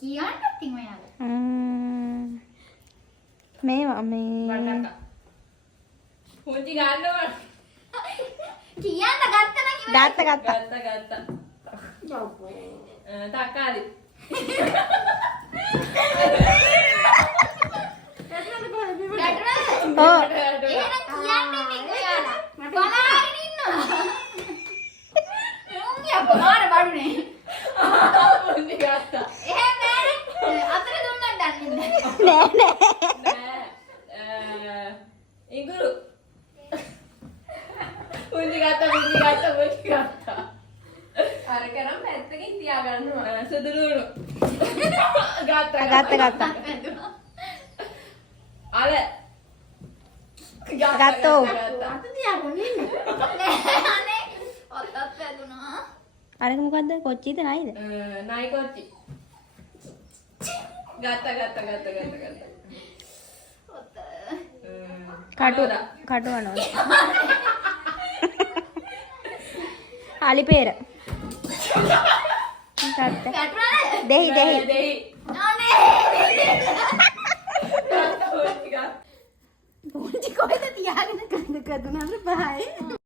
කියන්න ඉතින් ඔයාලා. මේවා මේ පුංචි ගන්නවා. කියන්න ගත්ත නම් ඉවරයි. ගත්තා. ගත්තා. යව්වෝ. තක්කාලි. ගැටුණාද? ඔව්. එහෙනම් කියන්න ඉතින් ඔයාලා. බලාගෙන ඉන්නවා. උන්ගේ අපමාර බඩුනේ. පුංචි ගත්තා. එහෙම නෑනේ. අතර දුන්නත් දන්නේ නෑ. නෑ. ඉඟුරු. පුංචි ගත්තා. අර කරම් පැත්තකින් තියාගන්නවා. සුදුලුණු. ගත්තා. අල. ගත්තෝ. අත තියාගෙන ඉන්න. නෑනේ. ඔතත් වැදුනා. අරක මොකද්ද? කොච්චිද නයිද? නයි කොච්චි. ගත්තා. ඔත. කටු අනෝද. අලිපේර. ගත්තා. ගැටුණාද? දෙහි. අනේ. ගත්තා පුංචි ගත්තා. පුංචි කොහෙද තියාගෙන කඳ කදුනද බයි.